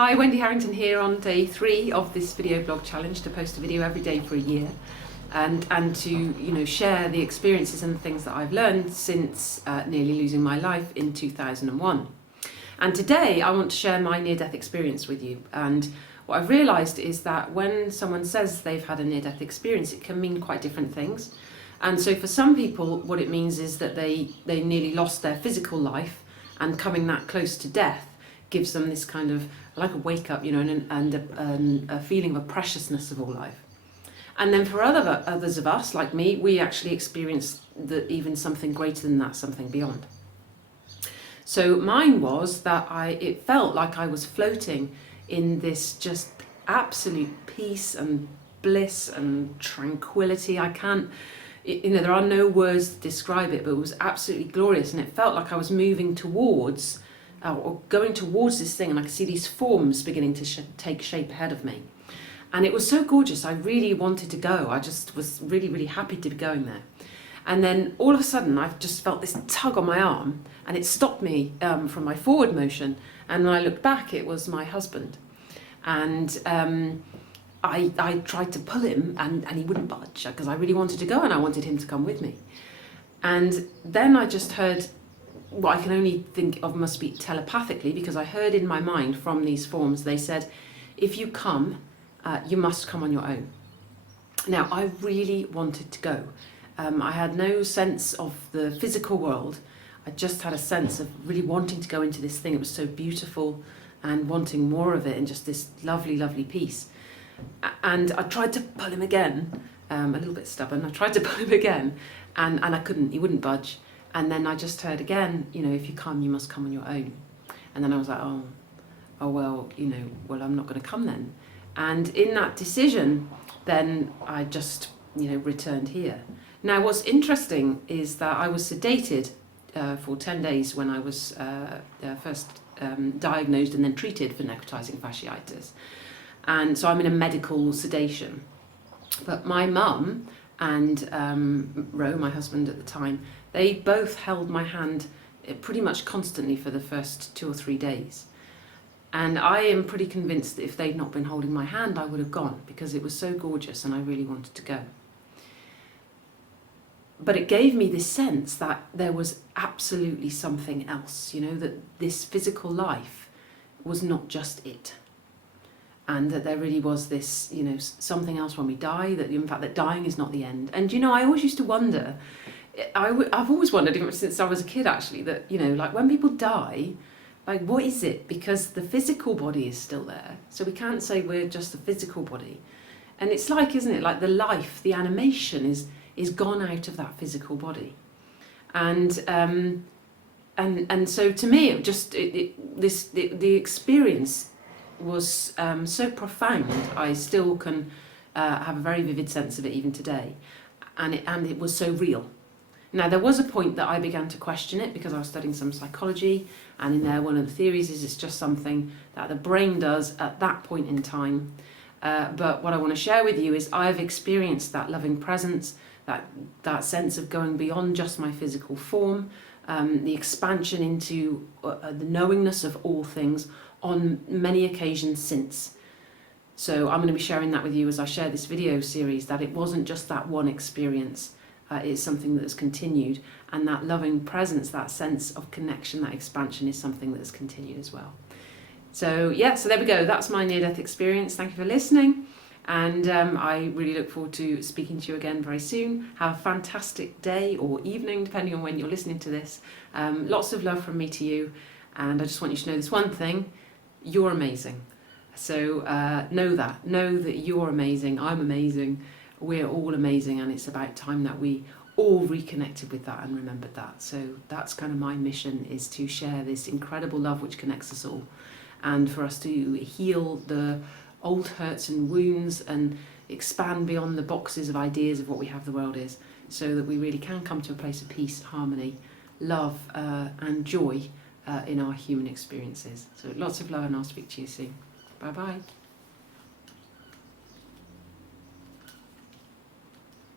Hi, Wendy Harrington here on day 3 of this video blog challenge to post a video every day for a year and to share the experiences and the things that I've learned since nearly losing my life in 2001. And today I want to share my near-death experience with you. And what I've realised is that when someone says they've had a near-death experience, it can mean quite different things. And so for some people, what it means is that they nearly lost their physical life, and coming that close to death gives them this kind of like a wake up, and a feeling of a preciousness of all life. And then for others of us, like me, we actually experience even something greater than that, something beyond. So mine was that it felt like I was floating in this just absolute peace and bliss and tranquility. There are no words to describe it, but it was absolutely glorious, and it felt like I was moving towards or going towards this thing, and I could see these forms beginning to take shape ahead of me. And it was so gorgeous, I really wanted to go. I just was really, really happy to be going there. And then all of a sudden, I've just felt this tug on my arm, and it stopped me from my forward motion. And when I looked back, it was my husband. And I tried to pull him, and he wouldn't budge, because I really wanted to go, and I wanted him to come with me. And then I just heard what I can only think of must be telepathically, because I heard in my mind from these forms, they said, if you come, you must come on your own. Now, I really wanted to go. I had no sense of the physical world. I just had a sense of really wanting to go into this thing. It was so beautiful, and wanting more of it, and just this lovely, lovely peace. And I tried to pull him again, a little bit stubborn. I tried to pull him again, and I couldn't. He wouldn't budge. And then I just heard again, if you come, you must come on your own. And then I was like, well, I'm not going to come then. And in that decision, then I just, returned here. Now, what's interesting is that I was sedated for 10 days when I was first diagnosed and then treated for necrotising fasciitis. And so I'm in a medical sedation. But my mum and Ro, my husband at the time, they both held my hand pretty much constantly for the first 2 or 3 days. And I am pretty convinced that if they'd not been holding my hand, I would have gone, because it was so gorgeous and I really wanted to go. But it gave me this sense that there was absolutely something else, that this physical life was not just it. And that there really was this, something else when we die, that in fact that dying is not the end. And I always used to wonder, I've always wondered, even since I was a kid actually, that, like when people die, like what is it? Because the physical body is still there. So we can't say we're just the physical body. And it's like, isn't it, like the life, the animation is gone out of that physical body. And so to me, it just, the experience was so profound. I still can have a very vivid sense of it even today, and it was so real. Now, there was a point that I began to question it, because I was studying some psychology, and in there one of the theories is it's just something that the brain does at that point in time. But what I want to share with you is I've experienced that loving presence, that sense of going beyond just my physical form, the expansion into the knowingness of all things on many occasions since. So I'm going to be sharing that with you as I share this video series, that it wasn't just that one experience, it's something that has continued, and that loving presence, that sense of connection, that expansion is something that has continued as well. So so there we go, that's my near-death experience. Thank you for listening, and I really look forward to speaking to you again very soon. Have a fantastic day or evening, depending on when you're listening to this. Lots of love from me to you, and I just want you to know this one thing: you're amazing. So know that you're amazing, I'm amazing, we're all amazing, and it's about time that we all reconnected with that and remembered that. So that's kind of my mission, is to share this incredible love which connects us all, and for us to heal the old hurts and wounds and expand beyond the boxes of ideas of what we have the world is, so that we really can come to a place of peace, harmony, love and joy in our human experiences. So lots of love, and I'll speak to you soon. Bye bye.